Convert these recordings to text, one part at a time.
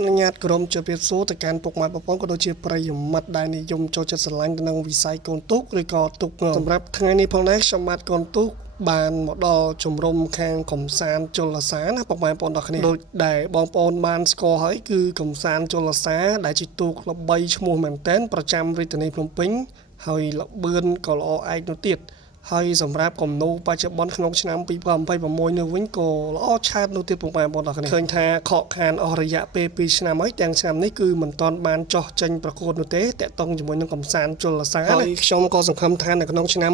អនុញ្ញាតក្រុមជម្រាបសួរទៅកាន់ពុកម៉ែបងប្អូនក៏ដូចជាប្រិយមិត្តដែលនិយមចូលចិត្តស្រឡាញ់ទៅនឹងវិស័យកូនទូកឬក៏ទូកសម្រាប់ថ្ងៃនេះផងដែរខ្ញុំបាទកូនទូកបានមកដល់ជំរំខាងកំសាន្តជលសាណាពុកម៉ែបងប្អូនទាំងគ្នាដូចដែលបងប្អូនបានស្គាល់ហើយគឺកំសាន្តជលសាដែលជាទូកល្បីឈ្មោះមែនទែនប្រចាំរាជធានីភ្នំពេញហើយល្បឿនក៏ល្អឯកនោះទៀតហើយសម្រាប់គំនូបច្ចុប្បន្នក្នុងឆ្នាំ2026នេះវិញក៏ល្អឆាតនោះទៀតពុកម៉ែបងប្អូនទាំងគ្នាឃើញថាខកខានអស់រយៈពេល2ឆ្នាំហើយទាំងឆ្នាំនេះគឺមិនទាន់បានចោះចេញប្រកួតនោះទេតាក់ទងជាមួយនឹងកំសាន្តជលសាហើយខ្ញុំក៏សង្ឃឹមថានៅក្នុងឆ្នាំ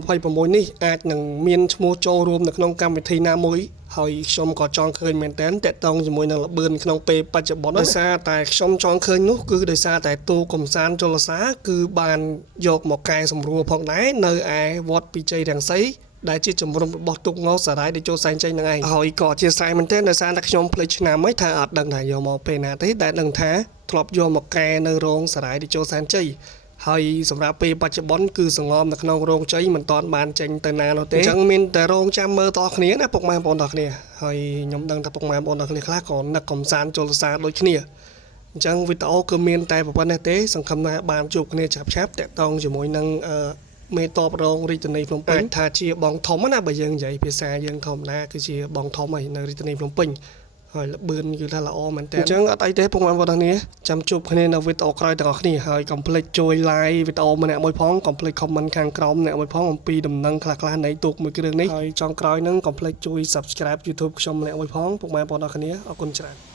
2026នេះអាចនឹងមានឈ្មោះចូលរួមនៅក្នុងកម្មវិធីណាមួយហើយខ្ញុំក៏ចង់ឃើញមែនតើតាក់ទងជាមួយនឹងល្បឿនក្នុងពេលបច្ចុប្បន្នដោយសារតែខ្ញុំចង់ឃើញនោះគឺដោយសារតែទូកំសាន្តជលសាគឺបានយកមកកែសម្រួលផងដែរនៅឯវត្តពីជ័យរាំងសីដែលជាជំរំរបស់ទូកងសារាយដែលចូលសែងចេញនឹងឯងហើយក៏អធិស្ឋានមែនទែនដោយសារតែខ្ញុំភ្លេចឆ្នាំហើយថាអត់ដឹងថាយកមកពេលណាទេតែដឹងថាធ្លាប់យកមកកែនៅរោងសារាយដែលចូលសែនជ័យហើយសម្រាប់ពេលបច្ចុប្បន្នគឺសង្ងំនៅក្នុងរោងជ័យមិនតាន់បានចេញទៅណានោះទេអញ្ចឹងមានតែរោងចាំមើលតអស់គ្នាណាពុកម៉ែបងប្អូនទាំងគ្នាហើយខ្ញុំដឹងថាពុកម៉ែបងប្អូនទាំងគ្នាខ្លះក៏នឹកកំសាន្តជលសាដូចគ្នាអញ្ចឹងវីដេអូគឺមានតែប៉ុណ្ណេះទេសង្ឃឹមថាបានជួបគ្នាឆាប់តាក់ទងជាមួយនឹងមេតបរងរាជធានីភ្នំពេញថាជាបងធំណាបើយើងនិយាយភាសាយើងធម្មតាគឺជាបងធំហើយនៅរាជធានីភ្នំពេញហើយល្បឿនគឺថាល្អមែនតើអញ្ចឹងអត់អីទេពុកម៉ែបងប្អូនទាំងគ្នាចាំជួបគ្នានៅវីដេអូក្រោយទាំងអស់គ្នាហើយកុំភ្លេចជួយ like វីដេអូម្នាក់មួយផងកុំភ្លេច comment ខាងក្រោមម្នាក់មួយផងអំពីដំណឹងខ្លះៗនៃទូកមួយគ្រឿងនេះហើយចុងក្រោយហ្នឹងកុំភ្លេចជួយ subscribe YouTube ខ្ញុំម្នាក់មួយផងពុកម៉ែបងប្អូនទាំងគ្នាអរគុណច្រើន